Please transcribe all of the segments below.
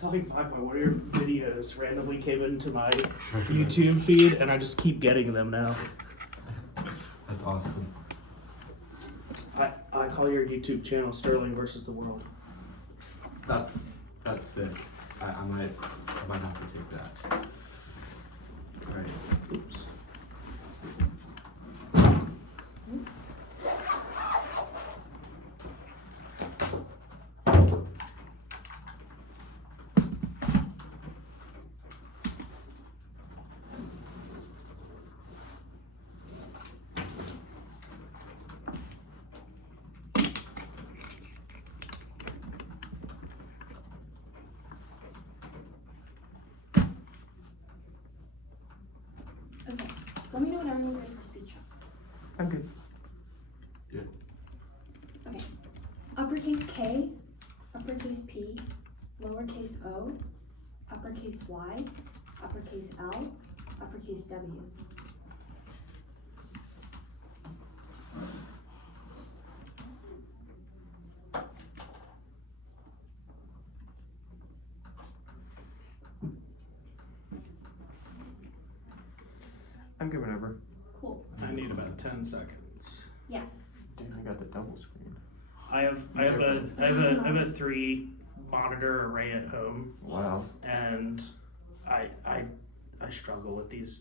telling Vibe one of your videos randomly came into my YouTube feed, and I just keep getting them now. That's awesome. I call your YouTube channel Sterling versus the World. That's sick. I might have to take that. All right. Oops. Okay, let me know when everyone's ready for speech. I'm good. Good. Okay, uppercase K, uppercase P, lowercase o, uppercase Y, uppercase L, uppercase W. I'm good whenever. Cool. I need about 10 seconds. Yeah. Dude, I got the double screen. I have a 3 monitor array at home, Wow. and I struggle with these.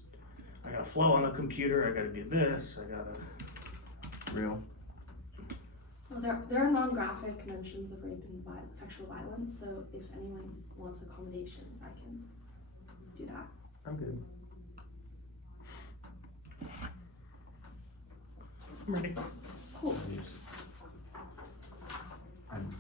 I gotta flow on the computer. I gotta do this. I gotta. Real. Well, there are non-graphic mentions of rape and sexual violence, so if anyone wants accommodations, I can do that. I'm good. I'm ready. Cool. I'm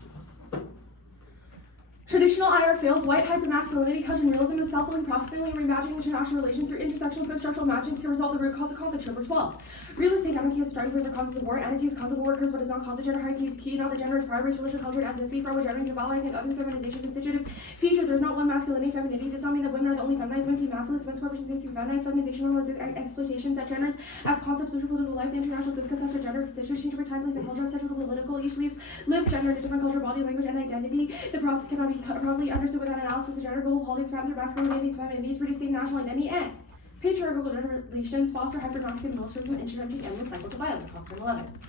Traditional IR fails white hypermasculinity, couching realism and self-fulfilling prophesying, reimagining international relations through intersectional post-structural matching to resolve the root cause of conflict. Number 12. Real estate anarchy is starting with the causes of war. Anarchy is cause of workers, but is not cause of gender hierarchy is key. Not the gender is prior, race, religion, culture, and ethnicity. For our gender individualizing other feminization constitutive feature. There's not one masculinity. Femininity does not mean that women are the only feminized. Women be masculine. Men's representation through feminized feminization, normalization, exploitation. That genders as concepts of political life. The international concepts of gender constitution change over time, place, and culture. Sexual, political. Each lives gender in a different culture, body, language, and identity. The process cannot be properly understood without analysis of gender goal, politics, through masculinities, femininities, producing national identity, and patriarchal gender relations foster hypermasculine militarism, introducing endless cycles of violence. Doctrine 11.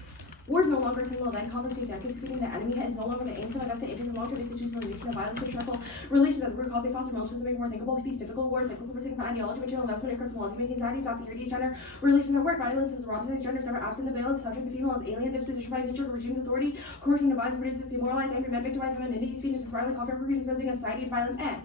War is no longer a single event. Conflict to decades defeating the enemy is no longer the aim. Some invested ages in long-term institutionalization of violence, patriarchal relations at the root cause. They foster militarism, make more thinkable, peace difficult, war is cyclical, for for ideology, material investment, and personal making anxiety, job security, gender relations at work, violence is eroticized, gender is never absent, the veil is subject, the female is alien, disposition by patriarchal regimes, authority, coercion, violence produces demoralized, angry men, victimized femininity, speech is violent, conflict, predisposing a society to violence, and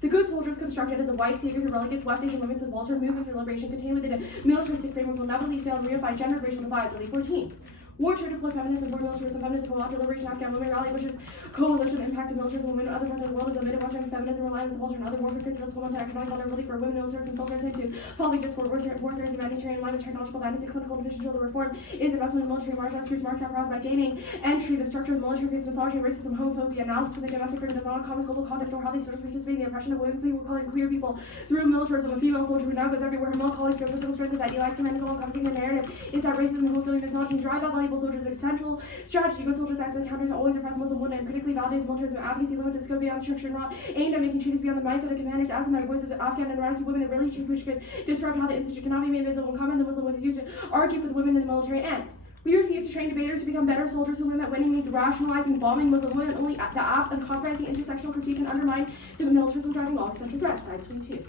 the good soldier is constructed as a white savior who relegates West Asian women to the vulture movement for liberation contained within a militaristic framework will never fail and reunify gender racial divides. Only 14. War to deploy feminism, war militarism, feminism, will not liberation, Afghan women rally, which is coalition, impact of militarism, women in other parts of the world is omitted, Western feminism, reliance on culture, and other warfare principles, hold on to economic vulnerability for women, militarism, filters into public discord, warfare is humanitarian, language, technological fantasy, clinical deficiency, the reform is investment in military martial arts, martial arts by gaining entry, the structure of the military creates misogyny, racism, homophobia, analysis for the domestic freedom does not common global context or how these soldiers participate in the oppression of women, people, color, and queer people through militarism. A female soldier who now goes everywhere, her male colleagues, her physical strength is idealized, command is all encompassing the narrative is that racism and homophilia, misogyny drive out valuable soldiers, essential strategy. Good soldiers acts encounters always oppress Muslim women and critically validates militarism. Advocacy limits the scope beyond structure, not aimed at making treaties beyond the mindset of commanders, as in their voices of Afghan and Iraqi women that really which could disrupt how the institute cannot be made visible and comment the Muslim with used to argue for the women in the military end. We refuse to train debaters to become better soldiers who learn that winning means rationalizing bombing Muslim women. Only the apps and comprehensive intersectional critique can undermine the militarism driving all essential threats. Side 22.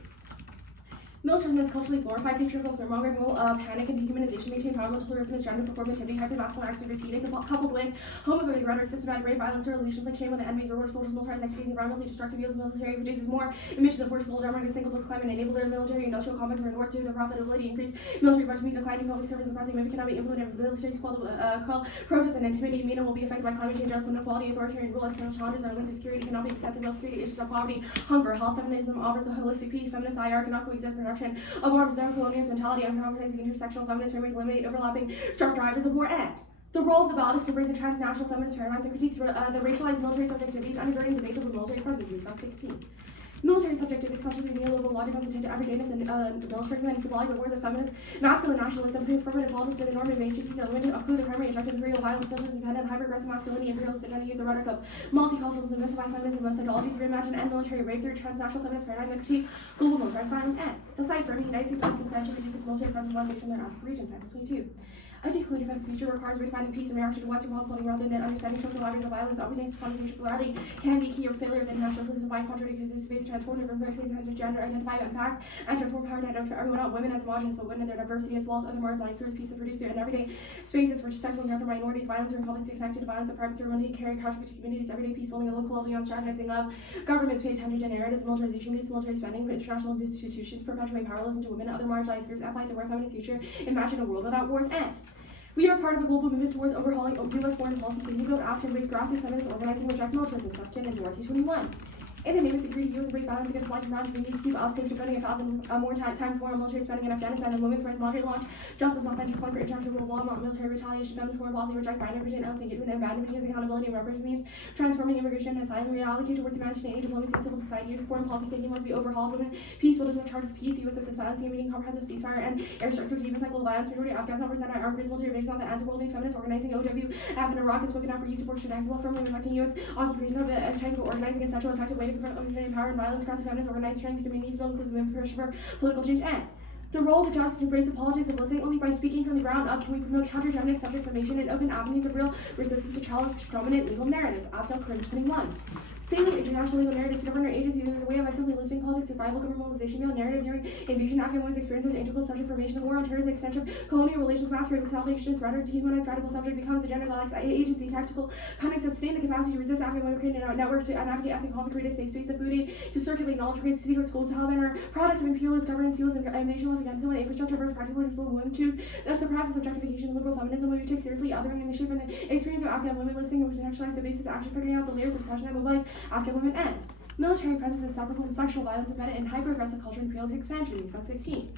Militarism is culturally glorified, patriarchal, thermographical, panic and dehumanization, maintain power, militarism is gender performativity, hypermasculine acts are repeated, coupled with homophobic rhetoric, systematic rape, violence, sterilizations like shame when the enemies or worse soldiers, militarized activities, environmentally destructive yields, military produces more emissions of worshipful German, single plus climate, enable their military industrial complex and north to their profitability, increase military budgets, need declining public service, and pressing women cannot be implemented, military quell protests and intimidate, MENA will be affected by climate change, inequality, authoritarian rule, external challenges are linked to security, cannot be accepted, real security issues are poverty, hunger, health, feminism offers a holistic peace, feminist IR cannot coexist, production of arms, colonialist mentality, uncompromising intersectional feminist framework, eliminate overlapping structural drivers of war, and the role of the ballot is to embrace a transnational feminist paradigm that critiques the racialized military subjectivities, undergirding debates of the military front of Sub 16. Military subjective is constantly neoliberal logic constituted everydayness and militarism and symbolic rewards of feminist, masculine nationalism, performative politics with the normative matrices are limited to include the primary objective of imperial violence, military independent, hyper-aggressive masculinity, imperialist agenda, use the rhetoric of multiculturalism, mystify feminism methodologies, reimagine and military rape through transnational feminist paradigm that critiques global militarized violence, and decipher the United States post essentially use of military principalization in their African regions, Cycle 22. Articulated feminist future requires redefining peace and reaction to Western problem solving rather than understanding social libraries of violence. Opportunities to conversation plurality can be key or failure of the international system by contradicting this space, transformative representation of gender, identify, impact, and transform power dynamics for everyone, not women as homogenous, but women in their diversity as well as other marginalized groups, pieces produced in everyday spaces for sexual and gender minorities, violence or conflicts connected to violence of private ceremony, carry contribute to communities, everyday peace building at local level beyond strategizing love. Governments pay attention to narratives, militarization means military spending for international institutions, perpetuating powerlessness to women and other marginalized groups, and fight the war feminist future. Imagine a world without wars, and we are part of a global movement towards overhauling U.S. foreign policy, thinking about African race, grassroots feminists organizing reject militarism, Justin and War 221. In the name of security, U.S. rape violence against black and brown communities keep us safe, defending 1,000 more times more on military spending in Afghanistan than women's rights moderate launch. Justice not venture calling for international law, not military retaliation. Feminist foreign policy reject binary vision, LC engagement, and abandonment using accountability and reparations means transforming immigration and asylum reallocate towards humanitarian diplomacy and civil society. Foreign policy thinking must be overhauled. Women, peace builders in charge of peace. U.S. has silencing and meeting comprehensive ceasefire and airstrikes to even cycle of violence. Majority of Afghans not present by armed groups, military invasion, not the answer. World needs feminists organizing OWF in Iraq is spoken out for you to support Sudan, while firmly reflecting U.S. occupation of it and trying to organizing a central effective way to confront unitarian power and violence. Cross feminists organized strength communities build inclusive and pressure for political change, and the role of the just embrace the politics of listening. Only by speaking from the ground up can we promote counter-hegemonic subject formation and open avenues of real resistance to challenge dominant legal narratives. Abdel Karim 21. Salient international legal narratives to govern our agencies. There's a way of by simply listening politics, survival, governmentalization, male narrative during invasion, Afghan women's experience with integral subject formation, the war on terrorism, extension, colonial relations, masquerade with salvationist rhetoric, dehumanized radical subject becomes a gender that lacks agency, tactical cunning, sustain the capacity to resist Afghan women, creating networks to navigate ethnic conflict, create a safe space of food aid, to circulate knowledge, create secret schools, Taliban are product of imperialist governance, U.S. invasion of Afghanistan with infrastructure versus practical responsible women choose. That's the process of objectification of liberal feminism, where you take seriously othering initiative from the experience of Afghan women, listening and contextualize the basis of action, figuring out the layers of oppression that mobilize Afghan women, and military presence is separable from sexual violence embedded in hyper-aggressive culture and imperialist expansion. Sub 16.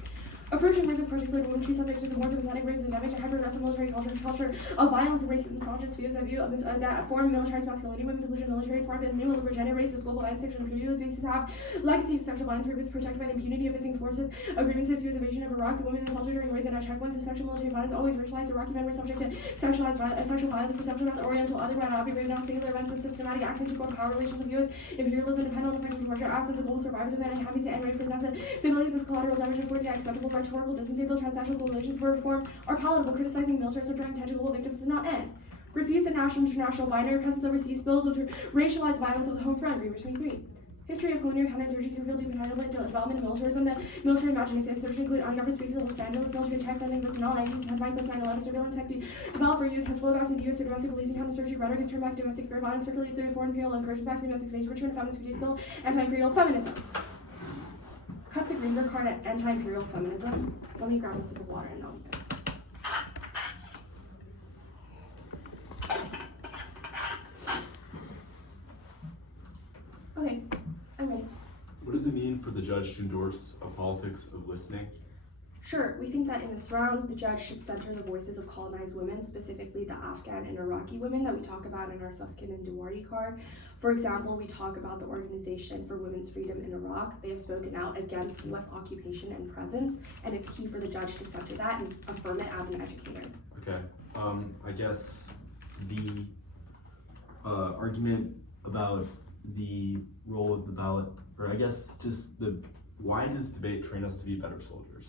Approaching rape as particularly when she subject to the more sympathetic rape is endemic to hyper-aggressive military culture of violence and racism, misogynist views of view of that foreign militarized masculinity, women's inclusion, military is part of the new liberal gender, racist, global violence, sexual imperialist bases have legacy to sexual violence, rape is protected by the impunity of visiting forces, grievances, views of invasion of Iraq, the women assaulted during raids and checkpoints of sexual military violence, always racialized. Iraqi men were subject to sexual violence, perception about the Oriental other ground, not be brave now, singular events with systematic access to power relations of U.S. imperialism, dependent on the sexual torture, absence of global survivors of that and happy to end rape presents a similarly this collateral damage of 40 acceptable rhetorical distancable transnational relations for reform are palatable. Criticizing military subject tangible victims does not end. Refuse the national international binary presence overseas spills which racialized violence of the home front. Reader 23. History of colonial counterinsurgency revealed deep intangible development of militarism. The military imagination insurgency include ungoverned spaces of standards, military tech funding, plus in all 90s, headline plus 9/11 surveillance tech developed for use has flowed back to the U.S. to domestic policing counterinsurgency rhetoric has turned back domestic fear violence circulated through foreign imperial incursions back to domestic space, return to feminist critique bill, anti-imperial feminism. Cut the Greenberg card at anti-imperial feminism. Let me grab a sip of water and I'll be back. Okay, I'm ready. What does it mean for the judge to endorse a politics of listening? Sure, we think that in this round, the judge should center the voices of colonized women, specifically the Afghan and Iraqi women that we talk about in our Suskin and Duarte card. For example, we talk about the Organization for Women's Freedom in Iraq. They have spoken out against U.S. occupation and presence, and it's key for the judge to center that and affirm it as an educator. Okay, I guess the argument about the role of the ballot, or I guess just why does debate train us to be better soldiers?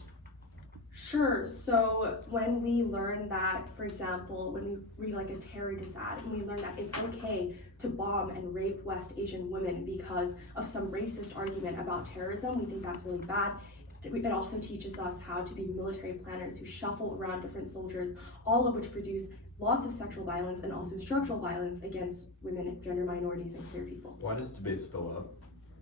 Sure, so when we learn that, for example, when we read like a terrorist ad, and we learn that it's okay to bomb and rape West Asian women because of some racist argument about terrorism, we think that's really bad. It also teaches us how to be military planners who shuffle around different soldiers, all of which produce lots of sexual violence and also structural violence against women, gender minorities, and queer people. Why does debate spill up?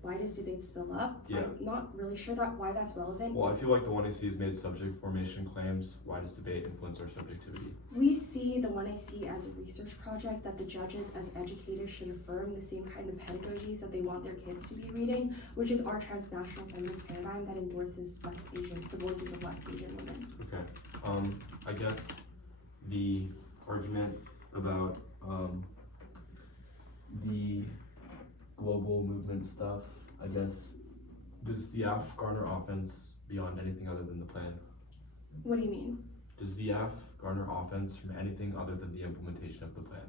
Why does debate spill up? Yeah. I'm not really sure why that's relevant. Well, I feel like the 1AC has made subject formation claims. Why does debate influence our subjectivity? We see the 1AC as a research project that the judges as educators should affirm the same kind of pedagogies that they want their kids to be reading, which is our transnational feminist paradigm that endorses the voices of West Asian women. Okay, I guess the argument about the global movement stuff, I guess Does the F garner offense beyond anything other than the plan? What do you mean? Does the F garner offense from anything other than the implementation of the plan?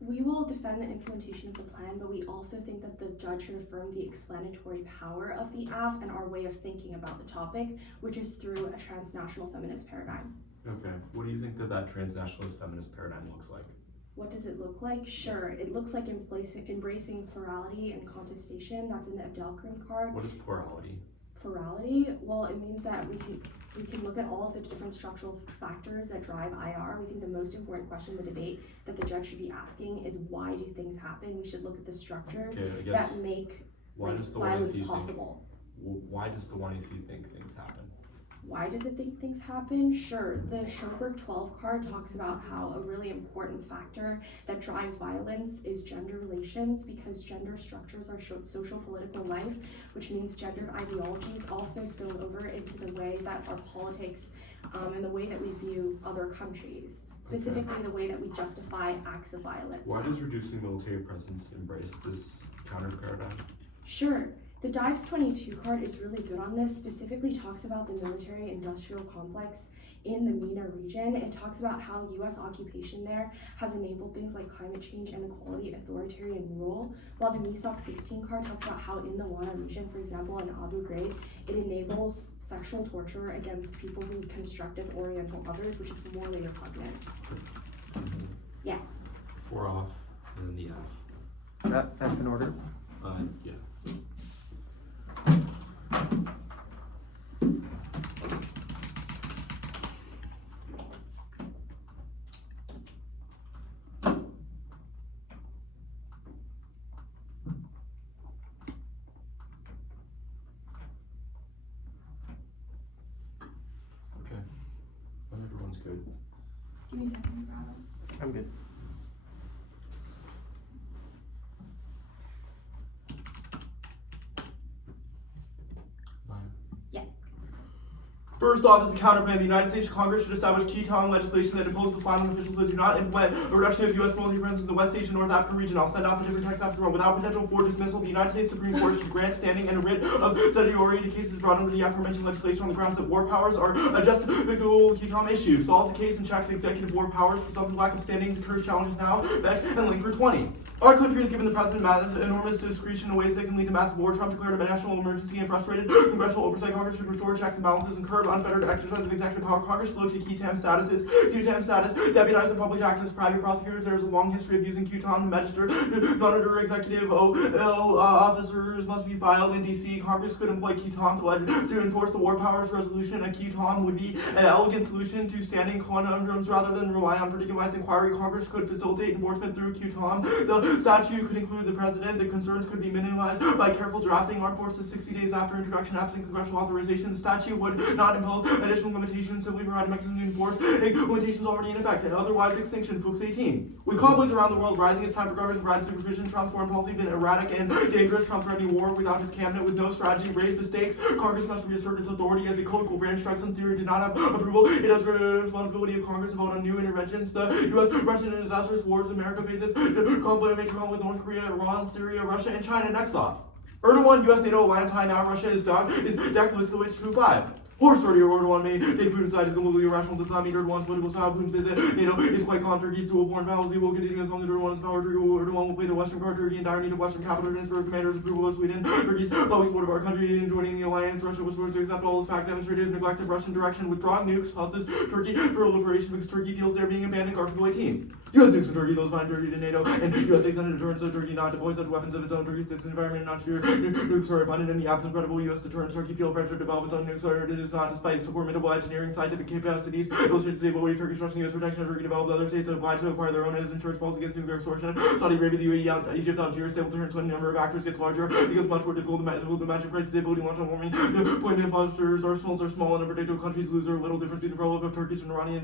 We will defend the implementation of the plan, but we also think that the judge should affirm the explanatory power of the AF and our way of thinking about the topic, which is through a transnational feminist paradigm. Okay. What do you think that transnationalist feminist paradigm looks like? What does it look like? Sure, it looks like embracing plurality and contestation. That's in the Abdelkrim card. What is plurality? Plurality, well, it means that we can look at all of the different structural factors that drive IR. We think the most important question in the debate that the judge should be asking is, why do things happen? We should look at the structures that make violence possible. Why does the 1AC think things happen? Why does it think things happen? Sure, the Schoenberg 12 card talks about how a really important factor that drives violence is gender relations, because gender structures our social political life, which means gendered ideologies also spill over into the way that our politics and the way that we view other countries, specifically the way that we justify acts of violence. Why does reducing military presence embrace this counter paradigm? Sure. The Dives 22 card is really good on this, specifically talks about the military industrial complex in the MENA region. It talks about how US occupation there has enabled things like climate change, inequality, authoritarian rule, while the MESOC 16 card talks about how in the WANA region, for example, in Abu Ghraib, it enables sexual torture against people who we construct as Oriental others, which is morally repugnant. Yeah. 4 off, and then the F. That F in order. Yeah. Okay. Well, everyone's good. Give me a second to grab it. I'm good. First off, as a counterplan, the United States Congress should establish key town legislation that imposes the fine on officials that do not implement a reduction of U.S. military presence in the West Asian North Africa region. I'll send out the different texts after one. Without potential for dismissal, the United States Supreme Court should grant standing and a writ of certiorari to cases brought under the aforementioned legislation on the grounds that war powers are a justificable key town issue. Solves the case and checks executive war powers, presumes the lack of standing, deters challenges now, Beck, and link for 20. Our country has given the president enormous discretion in ways that can lead to massive war. Trump declared a national emergency and frustrated congressional oversight. Congress should restore checks and balances and curb unfettered exercise of executive power. Congress should look to QTAM statuses, deputize and public actors, private prosecutors. There is a long history of using QTAM to register, monitor executive officers must be filed in DC. Congress could employ QTAM to enforce the war powers resolution. A QTAM would be an elegant solution to standing conundrums rather than rely on particularized inquiry. Congress could facilitate enforcement through QTAM. The statute could include the president. The concerns could be minimized by careful drafting. Armed forces 60 days after introduction, absent congressional authorization. The statute would not impose additional limitations, simply provide a mechanism to enforce limitations already in effect. Otherwise, extinction. Fuchs 18. With conflicts around the world rising, it's time for Congress to provide supervision. Trump's foreign policy has been erratic and dangerous. Trump threatening war without his cabinet with no strategy raised the stakes. Congress must reassert its authority as a co-equal branch. Strikes on Syria did not have approval. It has the responsibility of Congress to vote on new interventions. The U.S. Russian disastrous wars America faces. Major conflict with North Korea, Iran, Syria, Russia, and China. Next off. Erdogan, U.S. NATO alliance high now. Russia is Dak Liskowitz 2-5. Horror story of Erdogan may take Putin's side is completely irrational, does not meet Erdogan's political style. Putin's visit NATO is quite calm. Turkey's dual foreign policy will continue as long as Erdogan is power. Erdogan will play the Western card. Turkey in dire need of Western capital transfer of commanders, approval of Sweden. Turkey's public support of our country in joining the alliance. Russia was forced to accept all this fact demonstrated neglect of Russian direction, withdrawing nukes, causes Turkey proliferation because Turkey feels they're being abandoned. Article 18. U.S. nukes in Turkey, those bind Turkey to NATO, and U.S. extended deterrence so Turkey not deploy such weapons of its own. Turkey's its environment not sure nukes are abundant in the absence of credible U.S. deterrence. Turkey feel pressure to develop its own nukes, or it is not, despite its formidable engineering scientific capacities. Illustrates the ability of Turkish Russian U.S. protection of Turkey developed. Other states are obliged to acquire their own as insurance policy against nuclear extortion. Saudi Arabia, the UAE, Egypt, Algeria, stable deterrence when the number of actors gets larger. It becomes much more difficult to imagine crisis stability, long-term warming. Deployment postures, arsenals are small and unpredictable. Countries lose their little difference between the role of Turkish and Iranian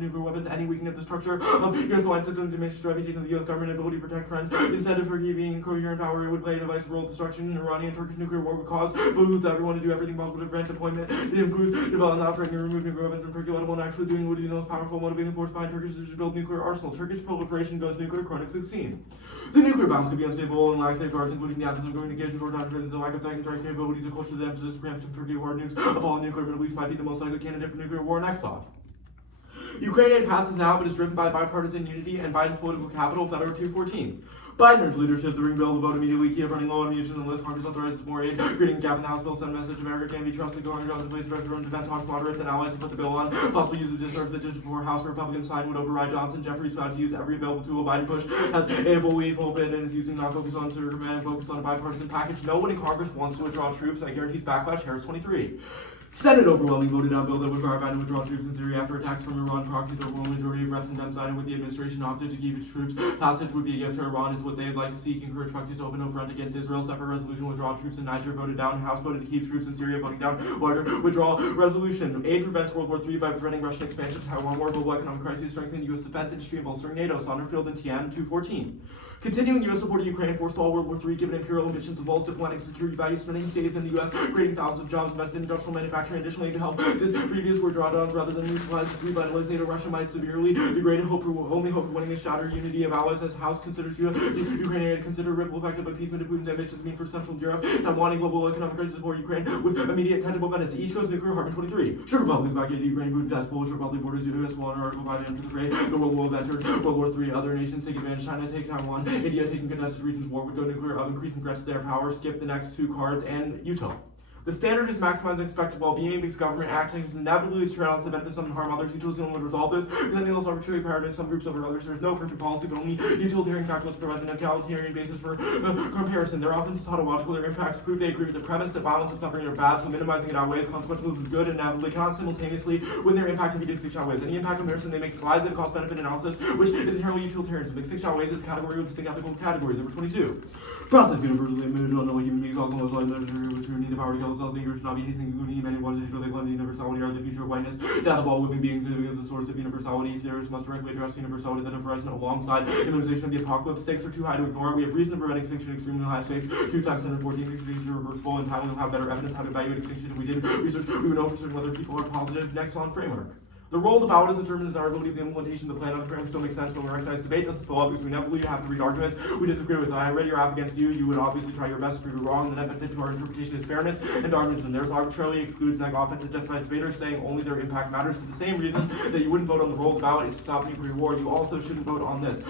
nuclear weapons. Any weakening of the structure of U.S. alliance system diminishes the reputation of the U.S. government and ability to protect friends. Instead of Turkey being coherent power, it would play a divisive role. Destruction in Iranian and Turkish nuclear war would cause behooves everyone to do everything possible to prevent deployment. It improves development, not threatening to remove nuclear weapons from Turkey, let alone actually doing would be the most powerful motivating force behind Turkish decision to build nuclear arsenals. Turkish proliferation goes nuclear, chronic 16. The nuclear balance could be unstable and lack safeguards, including the absence of communication toward time, the lack of second strike capabilities, and close to the emphasis of preemption of Turkey hard nukes of all nuclear Middle East might be the most likely candidate for nuclear war next off. Ukraine aid passes now, but is driven by bipartisan unity and Biden's political capital, Federal 214. Biden urged leadership to bring bill to vote immediately. Kiev running low on munitions unless Congress authorizes more aid. Creating a gap in the House bill send a message America can't be trusted. Go on jobs in place to defense hawks, moderates, and allies to put the bill on. Possible use of discharge petition before House Republicans sign would override Johnson. Jeffries vowed to use every available tool. Biden push has a bully pulpit and is using not focus on Senator command, focus on a bipartisan package. No one in Congress wants to withdraw troops. That guarantees backlash. Harris 23. Senate overwhelmingly voted down bill that would require Biden to withdraw troops in Syria after attacks from Iran. Proxies overwhelming majority of reps and Dems sided with the administration opted to keep its troops. Passage would be a gift to Iran. It's what they'd like to see. Encourage proxies to open no front against Israel. Separate resolution to withdraw troops in Niger voted down. House voted to keep troops in Syria, voting down larger withdrawal resolution. Aid prevents World War III by preventing Russian expansion to Taiwan war. Global economic crisis strengthening U.S. defense industry and bolstering NATO. Sonderfield and TN 214. Continuing U.S. support of Ukraine forestall World War III, given imperial ambitions of both diplomatic security values, spending days in the U.S., creating thousands of jobs, invested in industrial manufacturing, additionally to help since previous war drawdowns rather than new supplies to revitalize NATO. Russia might severely degrade only hope for winning a shattered unity of allies as House considers Ukraine to consider ripple effect of appeasement of Putin's ambitions mean for Central Europe and wanting global economic crisis for Ukraine with immediate tangible benefits. East Coast nuclear Hartman 23. Should Republicans back into Ukraine, Putin test Polish Republic borders, U.S. will honor Article 5 enter the fray. The world will have entered World War III. Other nations take advantage. China take Taiwan. India taking contested regions war would go nuclear of increasing threats to their power. Skip the next two cards and Utah. The standard is maximizing expected well-being because government acting is inevitably surrounds the benefit some and harm others. Utilitarianism would resolve this because any less arbitrary prioritize some groups over others. There is no perfect policy, but only utilitarian calculus provides an egalitarian basis for comparison. They're often tautological. Their impacts prove they agree with the premise that violence and suffering are bad, so minimizing it outweighs consequences of good and inevitably cannot simultaneously when their impact immediately distinction outweighs. Any impact comparison they make slides in cost-benefit analysis, which is inherently utilitarianism. Distinction outweighs its category with distinct ethical categories. Number 22. Process universally admitted to unknowing human beings, all the most likely measure which are need the power to kill itself, should not be hastening including many ones that they claim universality are the future of whiteness. Death of all living beings is the source of universality. If there is must directly address universality that horizon alongside immunization of the apocalypse. Stakes are too high to ignore. We have reason to prevent extinction in extremely high stakes. 2 times 10 to 14 these things are reversible, and time we will have better evidence how to evaluate extinction. If we did research, we would know for certain whether people are positive. Next on framework. The role of the ballot is determined as our ability of the implementation of the plan on the framework still makes sense when we recognize debate doesn't spill up because we inevitably have to read arguments we disagree with. I read your app against you, you would obviously try your best to prove it wrong. The net benefit to our interpretation is fairness and arguments, and theirs arbitrarily excludes neg offensive justified debaters saying only their impact matters. For the same reason that you wouldn't vote on the role of the ballot is to stop nuclear war, you also shouldn't vote on this.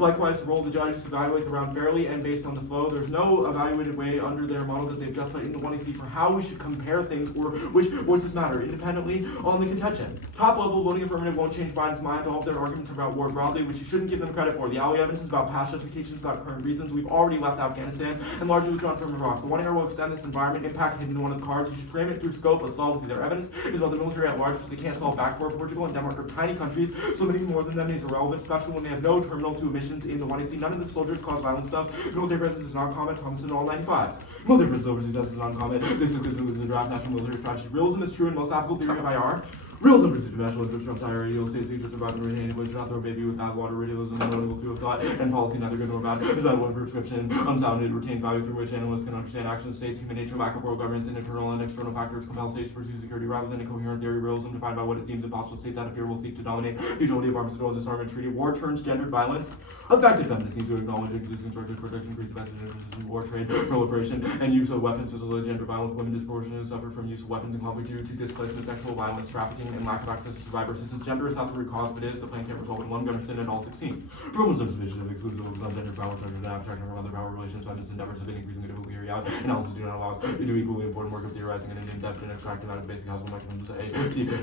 Likewise, the role of the judge is to evaluate the round fairly and based on the flow. There's no evaluated way under their model that they've justified in the 1AC for how we should compare things or which voices matter independently on the contention. Top level voting affirmative won't change Biden's mind. All of their arguments are about war broadly, which you shouldn't give them credit for. The alley evidence is about past justifications, about current reasons. We've already left Afghanistan and largely withdrawn from Iraq. But wanting our will extend this environment impact hidden in one of the cards, you should frame it through scope of solvency. Their evidence is about the military at large, which they can't solve back for. Portugal and Denmark are tiny countries, so many more than them is irrelevant, especially when they have no terminal to emissions in the 1AC. None of the soldiers cause violent stuff. The military presence is not common. Thompson all 95. Military presence overseas is non-common. This is the draft national military strategy. Realism is true in most applicable theory of IR. Realism versus national interest Trump's higher ideal states each survive and retain but should not throw a baby with bathwater. Realism is notable to a thought and policy neither good nor bad. Is that one prescription? Unsounded retains value through which analysts can understand action states, human nature, lack of world governance, and internal and external factors compel states to pursue security rather than a coherent theory. Realism defined by what it seems impossible states out of fear will seek to dominate. Utility of arms control, disarmament treaty. War turns gendered violence. Effective feminists need to acknowledge existing structures, protection, increase the vestige of war, trade, proliferation, and use of weapons. Physical and gender violence. Women disproportionately suffer from use of weapons in conflict due to displacement, sexual violence, trafficking, and lack of access to survivors. Since gender is not the root cause, but is, the plan can't resolve in one Gunnarsson and all 16. Roman's division of exclusive of gender violence under the abstract from other power relations, feminist endeavors have been increasingly difficult to carry out, and also do not allow us to do equally important work of theorizing and in-depth and extracting out of basic household mechanisms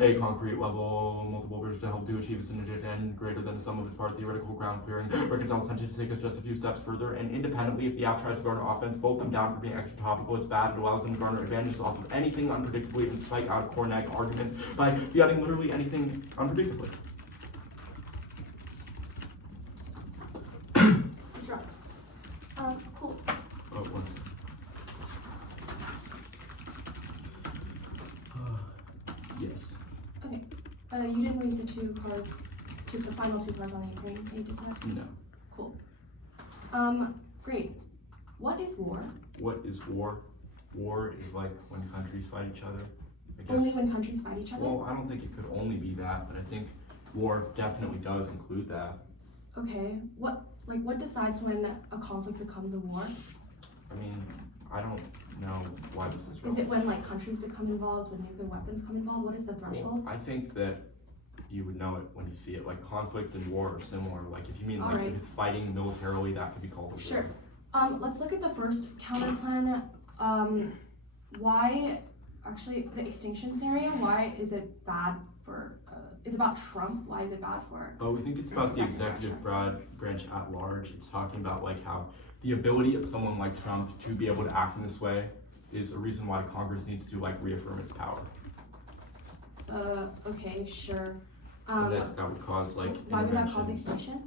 a concrete level, multiple bridges to help to achieve a synergistic end greater than the sum of its part. Theoretical ground clearing reconciles tension to take us just a few steps further, and independently, if the app tries to garner offense, bolt them down for being extra topical. It's bad. It allows them to garner advantages off of anything unpredictably and spike out core neg arguments by yelling literally anything unpredictably. Cool. Oh, one second. Yes. Okay. You didn't read the 2 cards the final two parts on the Ukraine page, is that? No. Cool. Great. What is war? What is war? War is like when countries fight each other, I guess. Only when countries fight each other? Well, I don't think it could only be that, but I think war definitely does include that. Okay. What decides when a conflict becomes a war? I mean, I don't know why this is Is relevant. it when like countries become involved, when nuclear weapons come involved? What is the threshold? Well, I think that you would know it when you see it. Like conflict and war are similar. Like if you mean like Alright. if it's fighting militarily, that could be called a war. Sure. Let's look at the first counter plan. Why, actually, the extinction scenario, why is it bad for, it's about Trump, why is it bad for? But we think it's about the executive branch at large. It's talking about like how the ability of someone like Trump to be able to act in this way is a reason why Congress needs to like reaffirm its power. Okay, sure. And that would cause like Why would that cause intervention. extinction?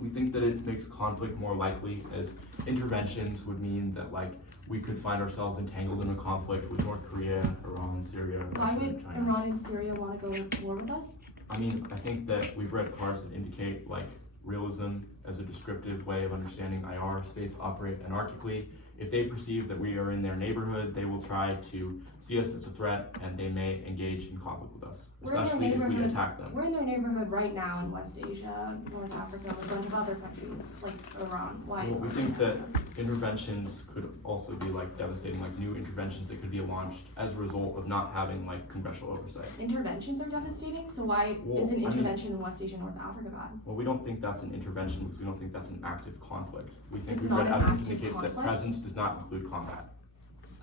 We think that it makes conflict more likely, as interventions would mean that like we could find ourselves entangled in a conflict with North Korea, Iran, Syria, Why Russia, would China. Iran and Syria want to go to war with us? I mean, I think that we've read cards that indicate like realism as a descriptive way of understanding IR. States operate anarchically. If they perceive that we are in their neighborhood, they will try to see us as a threat and they may engage in conflict with us, We're in their especially if we neighborhood. attack them. We're in their neighborhood right now in West Asia, North Africa, a bunch of other countries, like Iran. Why? Well, we think that interventions could also be like devastating, like new interventions that could be launched as a result of not having like congressional oversight. Interventions are devastating, so why Well, is an I mean- intervention in West Asia, North Africa bad? Well, we don't think that's an intervention because we don't think that's an active conflict. We think It's we've not read an evidence active indicates that conflict? presence does not include combat.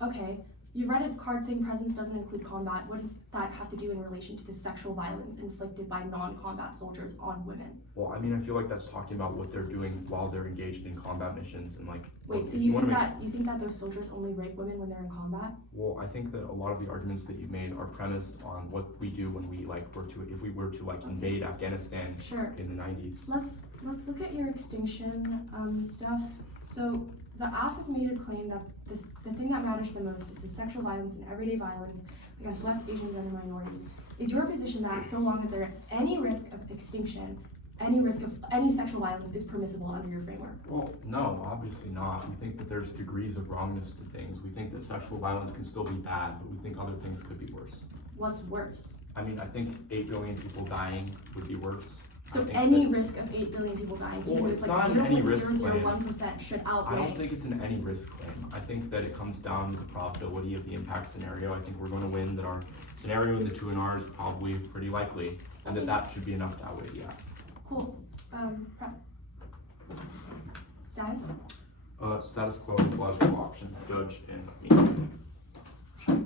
Okay, you've read a card saying presence doesn't include combat. What does that have to do in relation to the sexual violence inflicted by non-combat soldiers on women? Well, I mean, I feel like that's talking about what they're doing while they're engaged in combat missions and like. Wait, well, so if you wanna think make- that you think that those soldiers only rape women when they're in combat? Well, I think that a lot of the arguments that you made are premised on what we do when we like were to, if we were to like invade Afghanistan Sure. in the 90s. Let's look at your extinction stuff. So the AF has made a claim that the thing that matters the most is the sexual violence and everyday violence against West Asian gender minorities. Is your position that so long as there is any risk of extinction, any risk of any sexual violence is permissible under your framework? Well, no, obviously not. We think that there's degrees of wrongness to things. We think that sexual violence can still be bad, but we think other things could be worse. What's worse? I mean, I think 8 billion people dying would be worse. So I think any that- risk of 8 billion people dying, Well, even if it's it's like not an any risk 0.001% should I outweigh. don't think it's an any risk claim. I think that it comes down to the probability of the impact scenario. I think we're going to win that our scenario in the 2NR is probably pretty likely, and that should be enough to outweigh the act. Cool. Prep. Status? Status quo, logical option, judge, and me.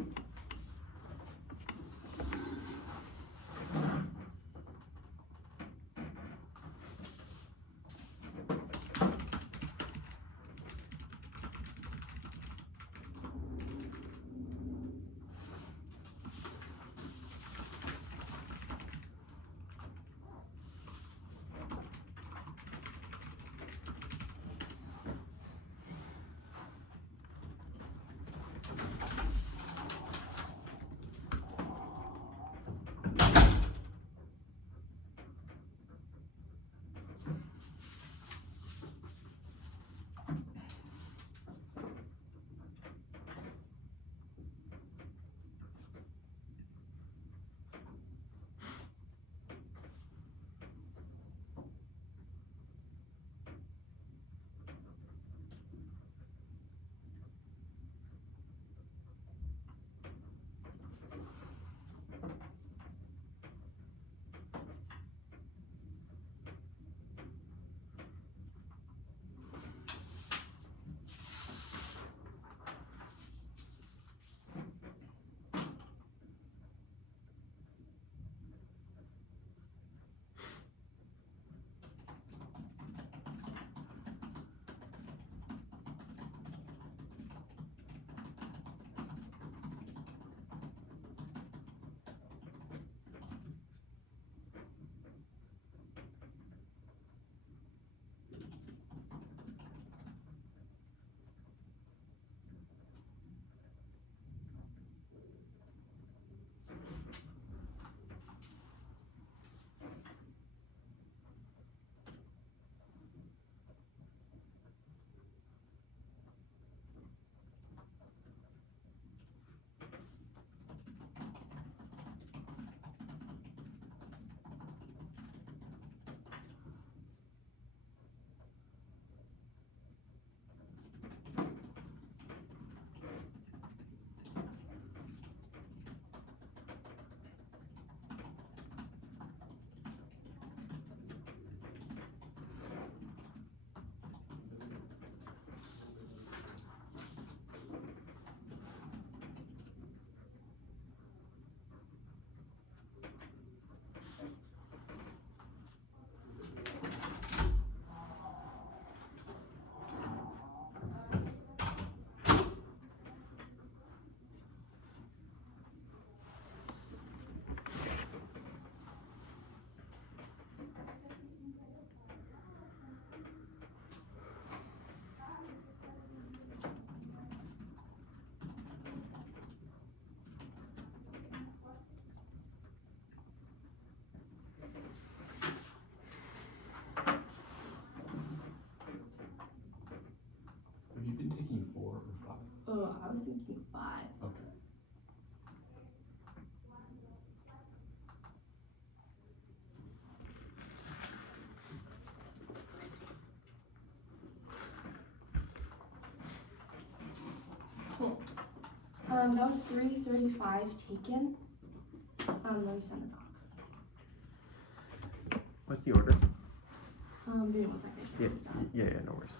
I was thinking 5. Okay. Cool. That was 335 taken. Let me send it back. What's the order? Give me 1 second. Just Yeah, get this down. yeah, no worries.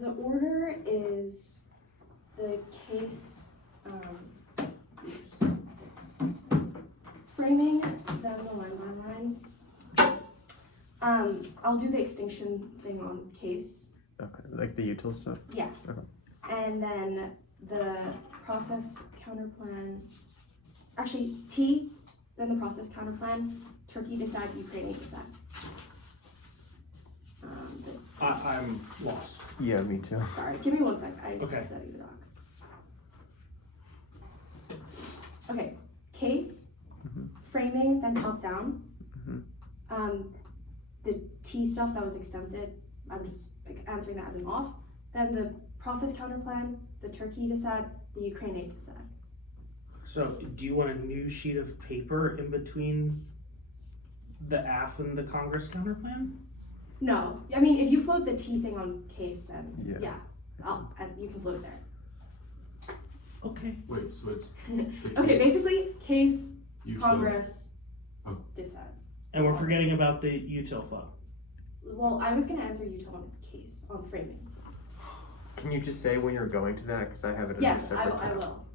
The order is the case framing, then the line by line. I'll do the extinction thing on case. Okay, like the util stuff? Yeah. Okay. And then the process counterplan. Actually, T, then the process counterplan. Turkey decide, Ukraine decide. I'm lost. Yeah, me too. Sorry, give me 1 sec. I Okay. studied the doc. Okay, case, Mhm. framing, then top down. Mhm. The T stuff that was exempted, I'm just answering that as an off. Then the process counterplan, the Turkey decide, the Ukraine decide. So, do you want a new sheet of paper in between the AF and the Congress counterplan? No, I mean, if you float the T thing on case, then Yeah. and you can float it there. Okay. Wait, so it's Okay, basically, case, util. Congress Oh. decides. And we're forgetting about the util flow. Well, I was gonna answer util on case, on framing. Can you just say when you're going to that? Because I have it as a Yes, separate I tab. will.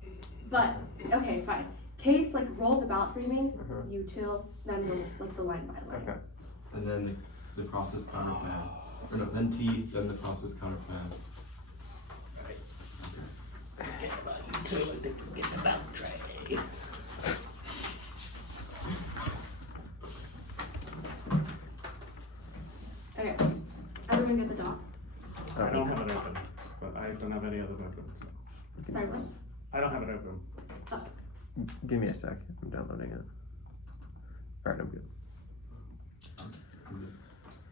But, okay, fine. Case, like, roll the ballot framing, Uh-huh. util, then the line by line. Okay. And then the process counterplan. Or no, then T, then the process counterplan. Forget about utility, forget about trade. Okay, everyone get the doc. I don't have it open, but I don't have any other open. So. Sorry, what? I don't have it open. Give me a sec. I'm downloading it. Alright, I'm good.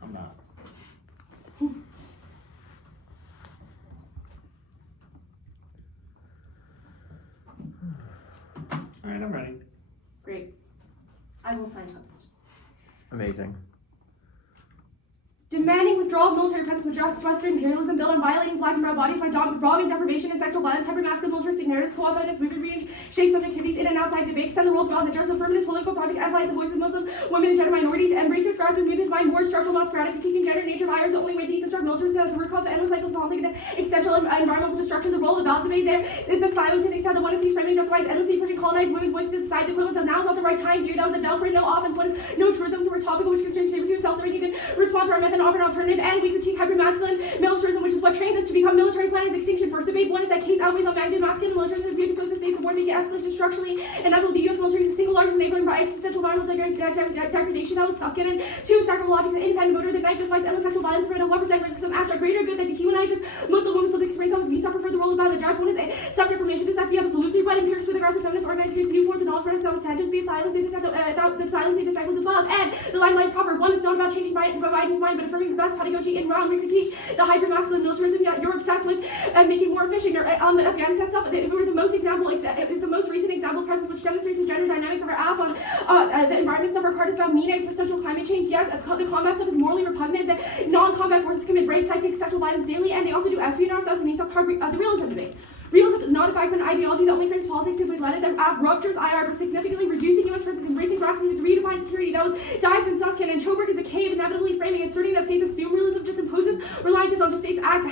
I'm not. Alright, I'm ready. Great. I will sign post. Amazing. Demanding withdrawal of military presence from Western imperialism built on violating black and brown bodies by robbing, deprivation, and sexual violence, hypermasculine militaristic narratives, co-opted movement range, shape subjectivities in and outside debate, extend the world beyond the jurist feminist political project, amplifies the voices of Muslim women and gender minorities, embraces grassroots movement to find more structural, not sporadic, critiquing gender nature of the only way to deconstruct militarism as a root cause of endless cycles of conflict and existential environmental destruction. The role of ballot debate there is the silence and extent the one of these framing justifies endlessly pushing colonized women's voices to decide the equivalent of now is not the right time view. That was a Delphin, no offense, one is no truisms were topical which constrains favor to self-serving, even respond to our method and offer an alternative, and we critique hypermasculine militarism, which is what trains us to become military planners. Extinction first debate one is that case outweighs on magnitude masculine militarism is viewed as the states of war making escalation structurally, and that will the U.S. military is the single largest enabling by existential environmental degradation. That was Susskind. Two, sacral logic, the independent voter, the night justifies endless sexual violence, prevent 1% risk of some abstract greater good that dehumanizes Muslim women's lived experience. We suffer for the role of by the judge. One is a self-reformation. This we have a solution, but empirics with aggressive feminist organized groups, new forms of knowledge products that was said just be silence. They just the silence they decide was above, and the limelight proper. One is not about changing Biden's mind, but affirming the best pedagogy in round. We critique the hyper-masculine militarism that you're obsessed with making more efficient. You're, on the Afghanistan stuff, we were the most example, it is the most recent example of presence which demonstrates the gender dynamics of our app on the environment stuff. Our card is about mean existential climate change. Yes, the combat stuff is morally repugnant. The non-combat forces commit rape, psychic, sexual violence daily, and they also do espionage. That was the NESA card, the realism debate. Realism is not a fragment ideology that only frames politics if we let it. That ruptures IR by significantly reducing U.S. presence, embracing grassroots to redefine security. That was Dives and Susskind, and Choberg is a cave, inevitably framing, asserting that states assume realism just imposes reliances on the states act.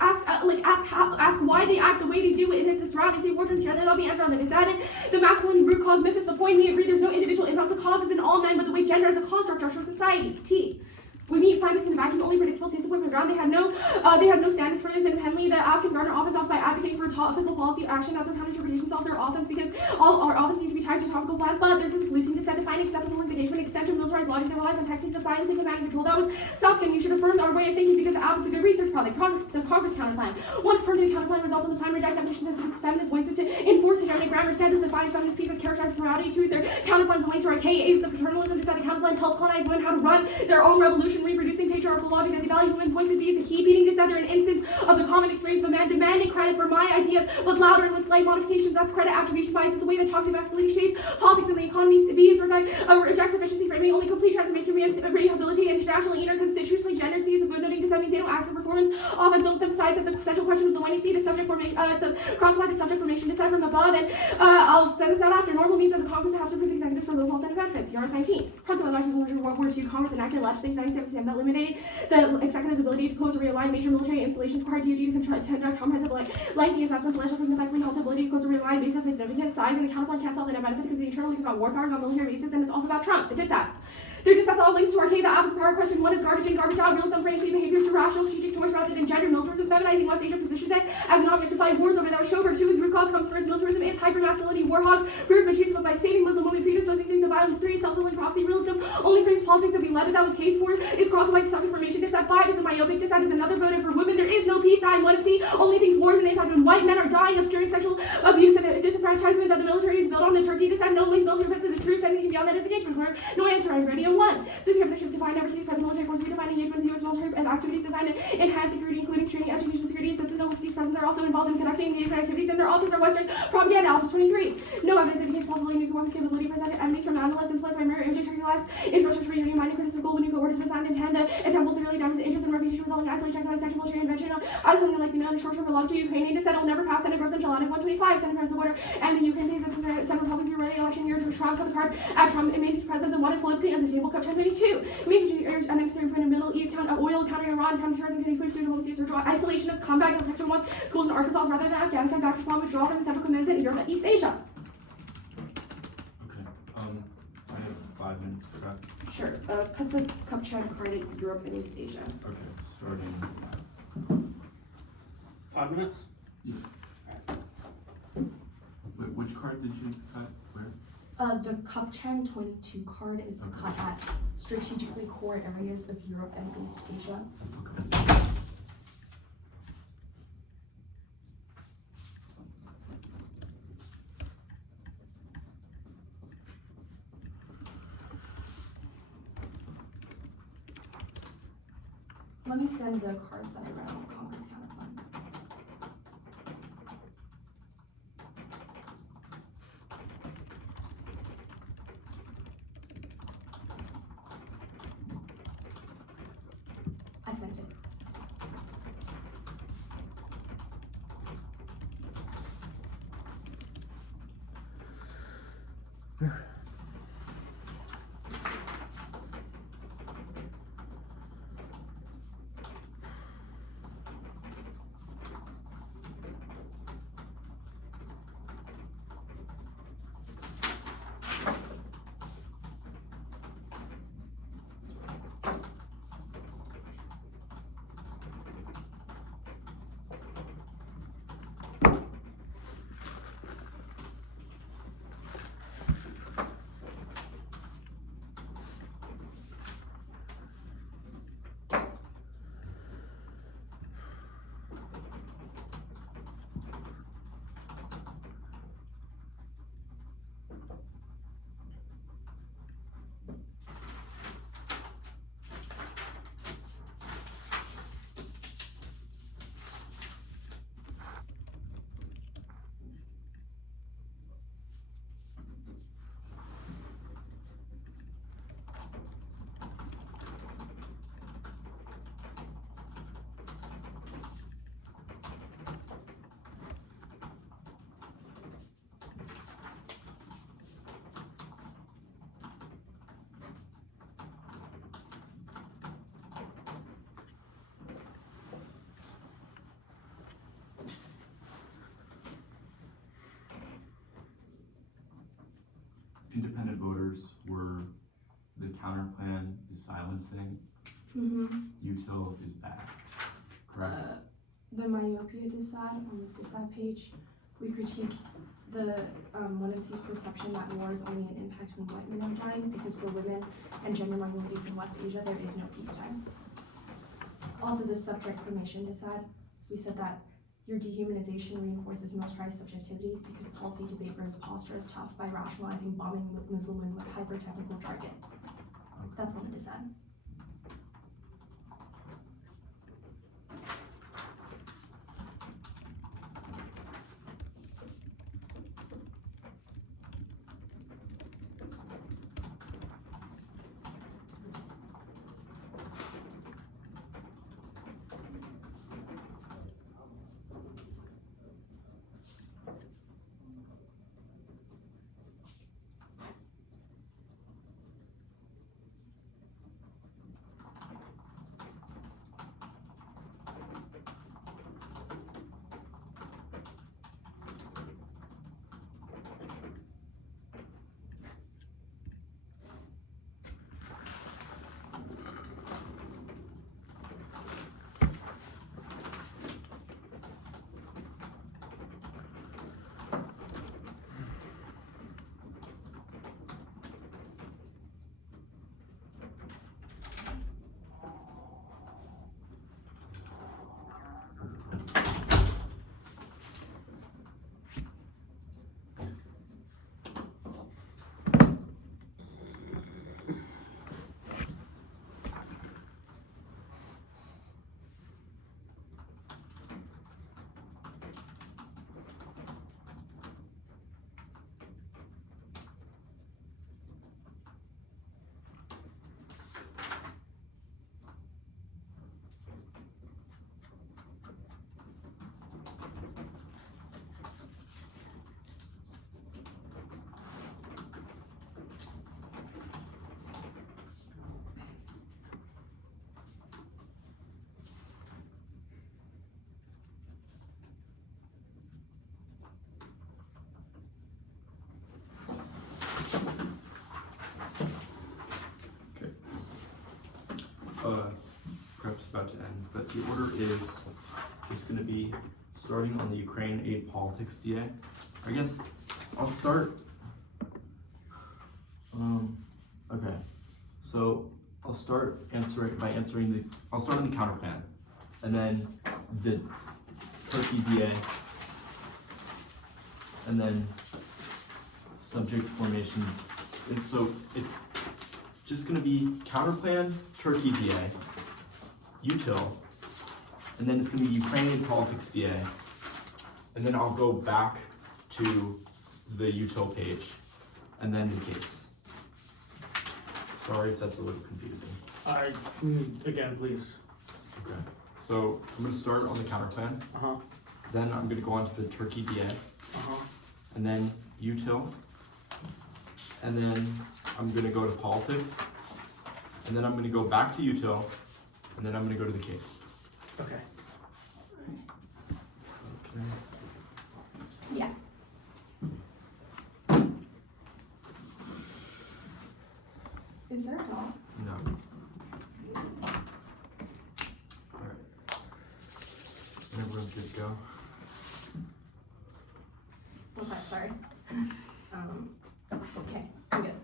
Ask why they act the way they do. In this round, they say war transgender. That'll be answered on the decided. The masculine root cause misses the point. We agree there's no individual impulse. The cause is in all men, but the way gender is a construct of society. T. We meet primates in the vacuum, only predictable states of women ground. They had no standards for this independently. Unfortunately, the AF can garner offense off by advocating for a topical policy action that's a counter-interpretation solves their offense because all our offense needs to be tied to topical plans, but there's this losing dissent, defining acceptable engagement, extent to militarized logic that relies on tactics of silence and command and control. That was Southkin. You should affirm our way of thinking because the AF is a good research project. The Congress counterplan. One is permanent counterplan results in the primary direct definition of feminist voices to enforce hegemonic grammar standards that defines feminist peace as characterized plurality. Two is their counterplans linked to our KAs. The paternalism decided counterplan tells colonized women how to run their own revolution, reproducing patriarchal logic that devalues women's voices. B is the he beating dissent, an instance of the common experience of a man demanding credit for my ideas, but louder and with slight modifications. That's credit attribution bias. It's a way that toxic masculinity shapes politics and the economy. B is rejects efficiency framing, only complete transformation, rehabilitate international, interconstitutionally gendered. C is the footnoting dissent means they don't act for performance. Often don't emphasize that the central question of the when you see the subject formation, the crossify the subject formation dissent from above, and I'll send this out after. Normal means that the Congress have to approve executive for those laws and benefits. Yard 19. Pronto elections in World War II, Congress enacted legislation 1977 that eliminated the executive's ability to close or realign major military installations, required DoD to conduct comprehensive lengthy assessments. Legislation effectively halted ability to close or realign based on significant size, and the counterplan can't solve the net benefit because the internal leaks about war powers on military bases, and it's also about Trump, the dissents. Their dissents all links to arcade, the opposite power question. One is garbage in, garbage out, realism, frankly, behaviors to rational, strategic choice rather than gender, militarism, feminizing West Asia positions it as an object to fight wars over. That was Schoberg. Two is root cause comes first, militarism is hypermasculinity, war hogs, proved machismo by saving Muslim women, predisposing things to violence. Three, self-fulfilling prophecy, realism, only frames politics that we led it. That was case for is cross-white subject formation dissent. Five is the myopic dissent is another voted for women. There is no peacetime, one at sea, only thinks wars and impact when white men are dying, obscuring sexual abuse and disenfranchisement that the military is built on. The Turkiye dissent, no link, military presence is troops, anything beyond that is engagement. No answer, I'm radio one. Specific definition defined overseas present military force, redefined engagement with U.S. military activities designed to enhance security, including training, education, security assistance. Overseas presence are also involved in conducting engagement activities, and their authors are Western propaganda. Also 23. No evidence indicates possibility of nuclear weapons capability presented evidence from analysts influenced by mirror imaging, trivialized infrastructure, reunion, mining, criticism, global nuclear orders, but intend the attempt will severely damage the interest and reputation resulting in isolation, recognized national military intervention. I claim like the short-term belong to Ukraine. Dissent will never pass Senate Gross and July 125. Senate press the border, and the Ukraine pays the Senate Republic through the election year to Trump cut the card at Trump immediate president and one is politically unsustainable. Cup 1022. Means unnecessary for the Middle East, oil, countering Iran, counterterrorism, can be pushed through diplomacy, surgical isolationist, combat, protection wants schools in Arkansas rather than Afghanistan, back to Islam, withdraw from the Central Commands in Europe and East Asia. Okay, I have 5 minutes for that. Sure. Cut the cup chat card in Europe and East Asia. Okay, starting. 5 minutes? Wait, which card did you cut? Where? The Cup 1022 card is Okay. cut at strategically core areas of Europe and East Asia. Okay. Let me send the cards that I read on Congress counterplan. I sent it. Independent voters were the counter plan is silencing. Mm-hmm. Util is back. Correct. the myopia dissad on the dissad page, we critique the one and C's perception that war is only an impact when white men are dying, because for women and gender minorities in West Asia, there is no peacetime. Also, the subject formation dissad, we said that your dehumanization reinforces militarized subjectivities because policy debate grows posture as tough by rationalizing bombing Muslim women with hyper-technical jargon. That's on the dissad. Perhaps about to end, but the order is just going to be starting on the Ukraine aid politics DA. I guess I'll start. Okay, so I'll start answering I'll start on the counter plan, and then the Turkey DA, and then subject formation. And so it's just going to be counter plan, Turkey DA, util, and then it's going to be Ukrainian politics DA, and then I'll go back to the util page, and then the case. Sorry if that's a little confusing. Again, please. Okay, so I'm going to start on the counter plan, then I'm going to go on to the Turkey DA, and then util, and then I'm going to go to politics, and then I'm going to go back to util, and then I'm going to go to the case. Okay. Okay. Yeah. Is there a dog? No. Alright. Everyone's good to go. What's that? Sorry. Okay, I'm good.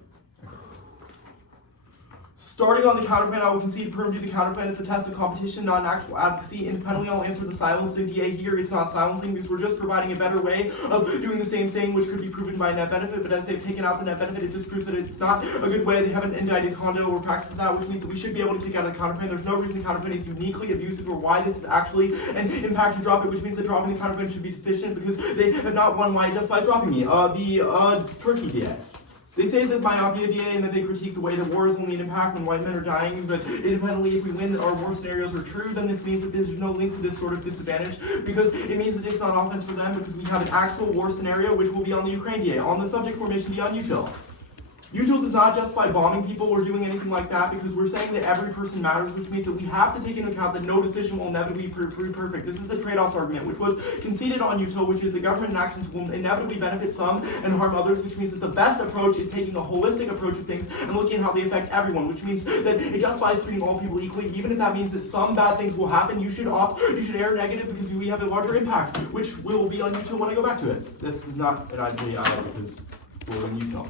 Starting on the counterplan, I will concede Perm the counterplan is a test of competition, not an actual advocacy. Independently, I'll answer the silencing DA here. It's not silencing because we're just providing a better way of doing the same thing, which could be proven by net benefit. But as they've taken out the net benefit, it just proves that it's not a good way. They haven't indicted condo or practice of that, which means that we should be able to kick out of the counterplan. There's no reason the counterplan is uniquely abusive or why this is actually an impact to drop it, which means that dropping the counterplan should be deficient because they have not won why it justifies dropping me. The Turkey DA. They say that myopia DA and that they critique the way that war is only an impact when white men are dying, but independently, if we win that our war scenarios are true, then this means that there's no link to this sort of disadvantage, because it means that it's not offense for them, because we have an actual war scenario which will be on the Ukraine DA, on the subject formation DA on util. Util does not justify bombing people or doing anything like that because we're saying that every person matters, which means that we have to take into account that no decision will inevitably be perfect. This is the trade-off argument, which was conceded on Util, which is that government actions will inevitably benefit some and harm others, which means that the best approach is taking a holistic approach of things and looking at how they affect everyone, which means that it justifies treating all people equally, even if that means that some bad things will happen. You should err negative because we have a larger impact, which will be on Util when I go back to it. This is not an idea because we're in Util.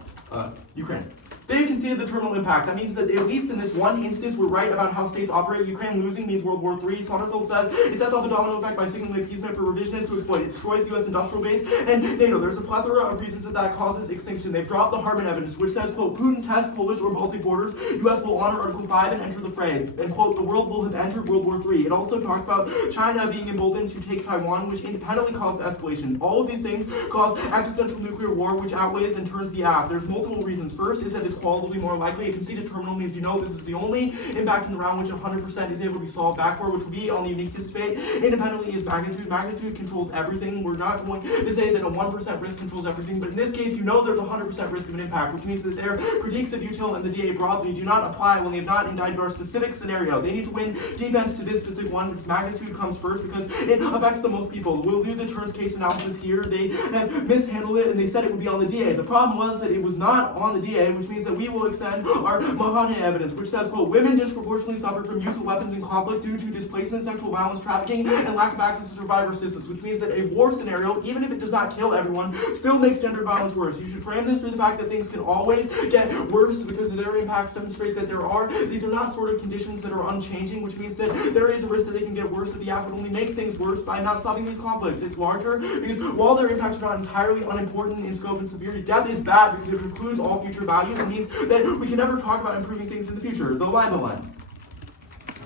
Ukraine. They conceded the terminal impact. That means that at least in this one instance, we're right about how states operate. Ukraine losing means World War III. Somerville says it sets off a domino effect by signaling appeasement for revisionists to exploit. It destroys the U.S. industrial base. And NATO, there's a plethora of reasons that causes extinction. They've dropped the Harman evidence, which says, quote, Putin tests Polish or Baltic borders. U.S. will honor Article 5 and enter the fray. And, quote, the world will have entered World War III. It also talked about China being emboldened to take Taiwan, which independently caused escalation. All of these things cause existential nuclear war, which outweighs and turns the app. There's multiple reasons. First is that it's qualitatively more likely. A conceded terminal means this is the only impact in the round which 100% is able to be solved back for, which will be on the uniqueness debate. Independently is magnitude. Magnitude controls everything. We're not going to say that a 1% risk controls everything, but in this case, there's a 100% risk of an impact, which means that their critiques of Util and the DA broadly do not apply when they have not indicted our specific scenario. They need to win defense to this specific one, which magnitude comes first because it affects the most people. We'll do the Turns case analysis here. They have mishandled it and they said it would be on the DA. The problem was that it was not on the DA, which means that we will extend our Mahane evidence, which says, quote, women disproportionately suffer from use of weapons in conflict due to displacement, sexual violence, trafficking, and lack of access to survivor assistance, which means that a war scenario, even if it does not kill everyone, still makes gender violence worse. You should frame this through the fact that things can always get worse because their impacts demonstrate that these are not sort of conditions that are unchanging, which means that there is a risk that they can get worse, that the act would only make things worse by not stopping these conflicts. It's larger because while their impacts are not entirely unimportant in scope and severity, death is bad because it precludes all future value. It means that we can never talk about improving things in the future. The line.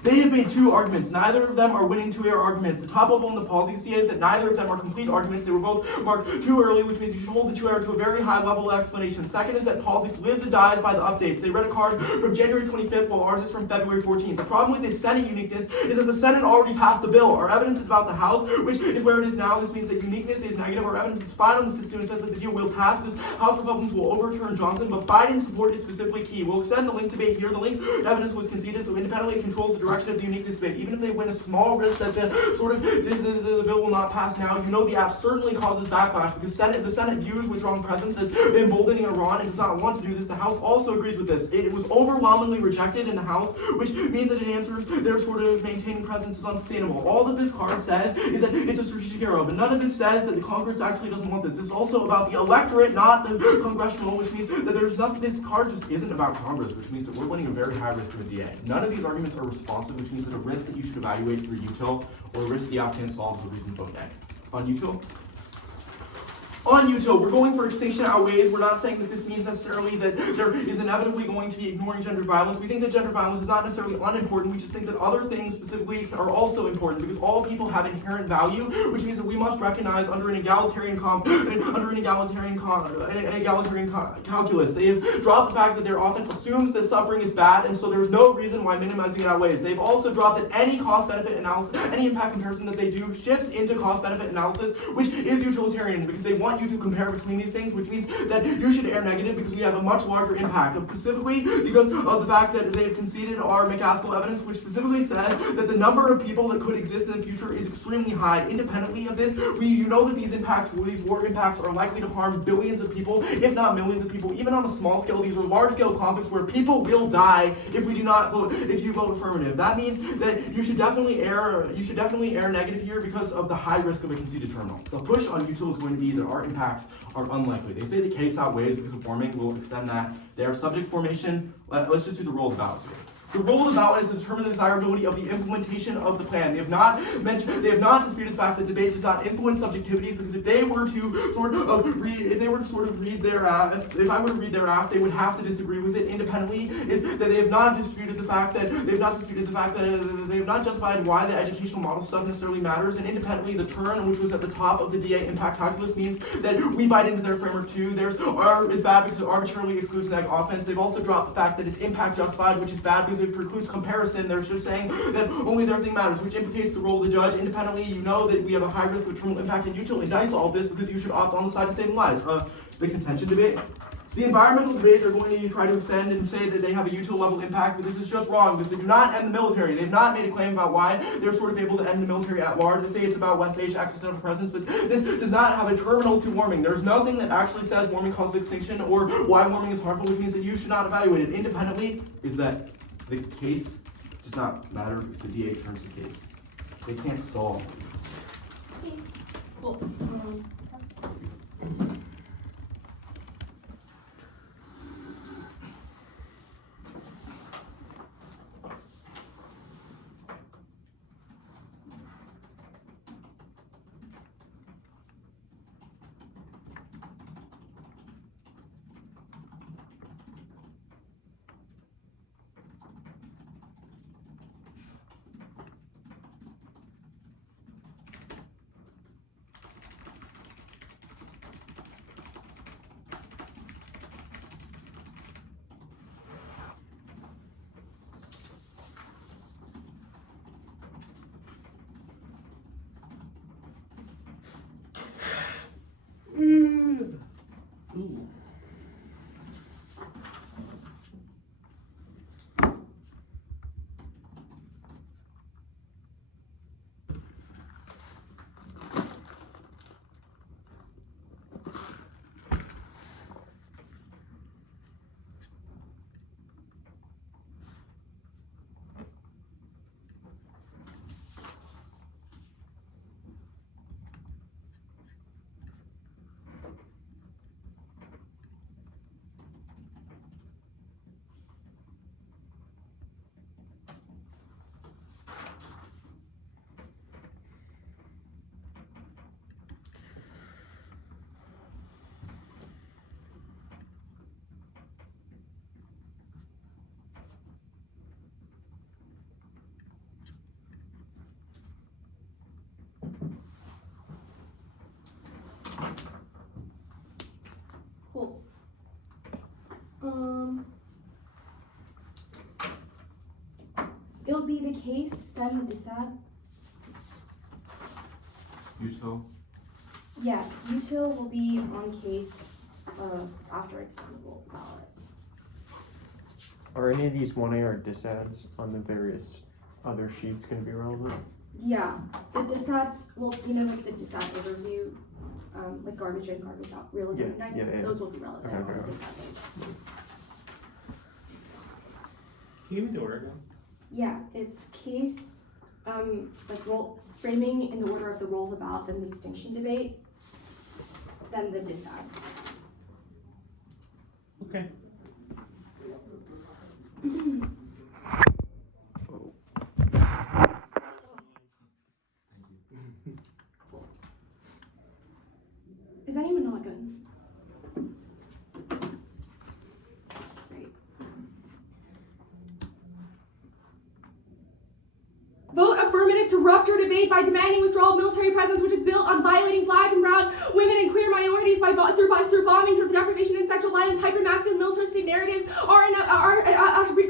They have made two arguments. Neither of them are winning two-air arguments. The top level in the politics DA is that neither of them are complete arguments. They were both marked too early, which means you should hold the two-air to a very high level of explanation. Second is that politics lives and dies by the updates. They read a card from January 25th, while ours is from February 14th. The problem with this Senate uniqueness is that the Senate already passed the bill. Our evidence is about the House, which is where it is now. This means that uniqueness is negative. Our evidence is fine on the system and says that the deal will pass because House Republicans will overturn Johnson, but Biden's support is specifically key. We'll extend the link debate here. The link evidence was conceded, so independently it controls the direction of the uniqueness debate. Even if they win a small risk that the bill will not pass now, the app certainly causes backlash because the Senate views withdrawing presence as emboldening Iran and does not want to do this. The House also agrees with this. It was overwhelmingly rejected in the House, which means that it answers their sort of maintaining presence is unsustainable. All that this card says is that it's a strategic arrow, but none of this says that the Congress actually doesn't want this. This is also about the electorate, not the congressional, which means that there's nothing. This card just isn't about Congress, which means that we're winning a very high risk of a DA. None of these arguments are responsive, which means that a risk that you should evaluate through Util or a risk the applicant solves the reason vote nay. On Util, we're going for extinction outweighs. We're not saying that this means necessarily that there is inevitably going to be ignoring gender violence. We think that gender violence is not necessarily unimportant. We just think that other things specifically are also important because all people have inherent value, which means that we must recognize under an egalitarian calculus. They have dropped the fact that their offense assumes that suffering is bad, and so there's no reason why minimizing it outweighs. They've also dropped that any cost-benefit analysis, any impact comparison that they do shifts into cost-benefit analysis, which is utilitarian because they want you to compare between these things, which means that you should err negative because we have a much larger impact, specifically because of the fact that they have conceded our McCaskill evidence, which specifically says that the number of people that could exist in the future is extremely high. Independently of this, that these war impacts are likely to harm billions of people, if not millions of people, even on a small scale. These are large-scale conflicts where people will die if you vote affirmative. That means that you should definitely err negative here because of the high risk of a conceded terminal. The push on Util is going to be that our impacts are unlikely. They say the case outweighs because of warming. We'll extend that. They are subject formation. Let's just do the role of the ballot here. The role of the ballot is to determine the desirability of the implementation of the plan. They have not disputed the fact that debate does not influence subjectivities because if I were to read their app, they would have to disagree with it. Independently is that they have not disputed the fact that they have not justified why the educational model stuff necessarily matters. And independently, the turn, which was at the top of the DA impact calculus, means that we bite into their framework too. Theirs is bad because it arbitrarily excludes neg offense. They've also dropped the fact that it's impact justified, which is bad because it precludes comparison. They're just saying that only their thing matters, which implicates the role of the judge. Independently, that we have a high risk of terminal impact, and Util indicts all of this because you should opt on the side of saving lives. The contention debate. The environmental debate they're going to try to extend and say that they have a util level impact, but this is just wrong because they do not end the military. They've not made a claim about why they're sort of able to end the military at large. They say it's about West Asia accidental presence, but this does not have a terminal to warming. There's nothing that actually says warming causes extinction or why warming is harmful, which means that you should not evaluate it. Independently is that the case does not matter. It's the DA terms of case. They can't solve. Okay, cool. Ooh. Cool. It'll be the case, then the dissent. Util? Yeah, util will be on case after extendable ballot. Are any of these 1A or disads on the various other sheets going to be relevant? Yeah, the dissents, well, you know, like the dissent overview, like garbage in, garbage out, realism index, those will be relevant on the dissent page. Can you give me the order again? Yeah, it's case, like framing in the order of the roll of the ballot, then the extinction debate, then the dissent. Okay. Is anyone not good? Great. Vote affirmative to rupture debate by demanding withdrawal of military presence, which is built on violating black and brown women and queer minorities through bombing, through deprivation and sexual violence, hyper-masculine militaristic narratives,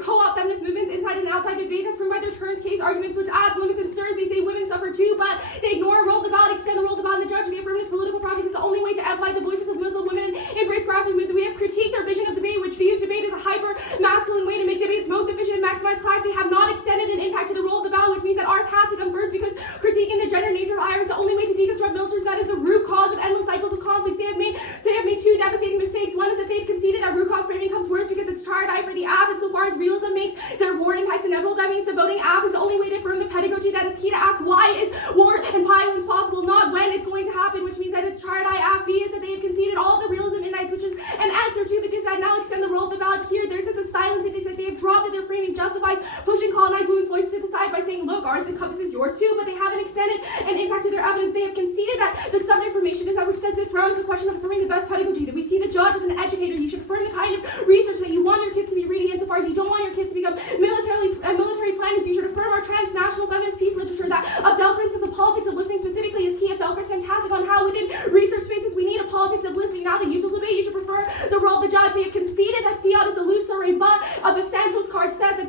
co-op feminist movements inside and outside debate as proven by their turns case arguments, which adds limits and stirs. They say women suffer too, but they ignore roll the ballot, extend the roll the ballot, and the judge to be a feminist political project is the only way to amplify the voices of Muslim women and embrace grassroots movement. We have critiqued their vision of debate, which views debate as a hyper-masculine way to make debates most efficient and maximize clash. They have not extended an impact to the roll of the ballot, which means that ours has to come first because critiquing the gender nature of IR is the only way to deconstruct militarism. That is the root cause of endless cycles of conflicts. They have made two devastating mistakes. One is that they've conceded that root cause framing comes worse because it's tired eye for the app, and so far as realism makes their war impacts inevitable, that means the voting app is the only way to affirm the pedagogy that is key to ask why is war and violence possible, not when it's going to happen, which means that it's tired eye app. B is that they have conceded all the realism insights, which is an answer to the dissent. Now extend the roll of the ballot here. There's this silence that they said they have dropped that their framing justifies pushing colonized women's voices to the side by saying, look, ours encompasses yours too, but they haven't extended an impact to their evidence. They have conceded that the subject formation is that, which says this round is a question of affirming the best pedagogy, that we see the judge as an educator. You should affirm the kind of research that you want your kids to be reading, insofar as you don't want your kids to become military planners. You should affirm our transnational feminist peace literature, that Abdelkran's is a politics of listening specifically is key. Abdelkran's fantastic on how within research spaces we need a politics of listening. Now the util debate, you should prefer the role of the judge. They have conceded that fiat is illusory, but the Santos card says that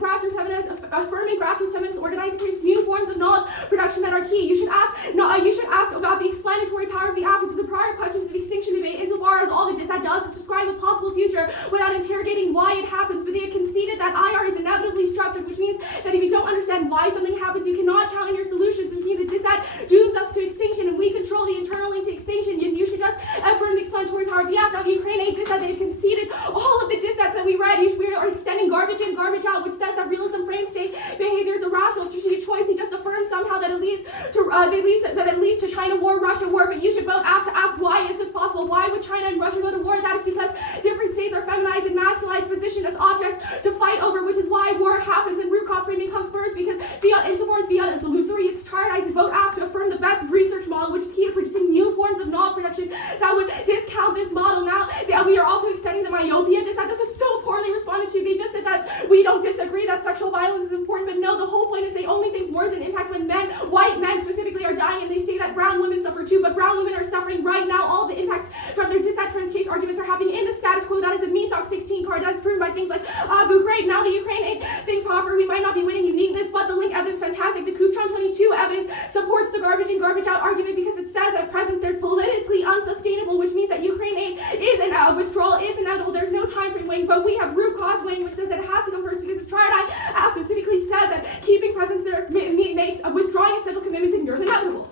affirming grassroots feminist organizing creates new forms of knowledge production that are key. You should ask about the explanatory power of the app, which is a prior question to the extinction debate, insofar as all the dissent does is describe a possible future future without interrogating why it happens. But they have conceded that IR is inevitably structured, which means that if you don't understand why something happens, you cannot count on your solutions, which means that this dooms us to extinction, and we control the internal link to extinction. Yet you should just affirm the explanatory power of the act. Now, the Ukraine aid dissent, they've conceded all of the dissents that we read. We are extending garbage in, garbage out, which says that realism frames state behavior as a rational strategic choice. They just affirm somehow that it leads to China war, Russia war. But you should both have to ask, why is this possible? Why would China and Russia go to war? That is because different states are feminized and masculinized, positioned as objects to fight over, which is why war happens and root cause framing comes first, because fiat, insofar as fiat is illusory, it's tried to vote out to affirm the best research model, which is key to producing new forms of knowledge production that would discount this model. Now, we are also extending the myopia dissent. This was so poorly responded to. They just said that we don't disagree that sexual violence is important, but no, the whole point is they only think war is an impact when men, white men specifically, are dying, and they say that brown women suffer too, but brown women are suffering right now. All of the impacts from their dissent trans case arguments are happening in the status quo. That is a MESOC 16 card. That's proven by things like Abu Ghraib. Now the Ukraine aid thing proper. We might not be winning. You need this, but the link evidence fantastic. The Kupchon 22 evidence supports the garbage in, garbage out argument because it says that presence there's politically unsustainable, which means that Ukraine aid is withdrawal is inevitable. There's no time frame weighing, but we have root cause weighing, which says that it has to come first because it's triad specifically says that keeping presence there makes withdrawing essential commitments in Europe inevitable.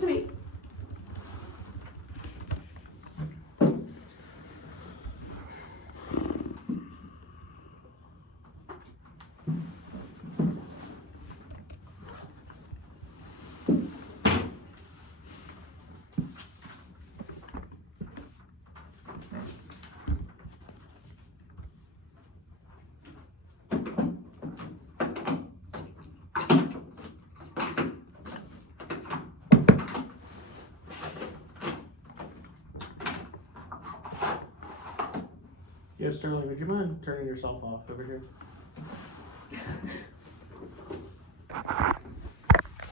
Wait. Yo, Sterling, would you mind turning yourself off over here?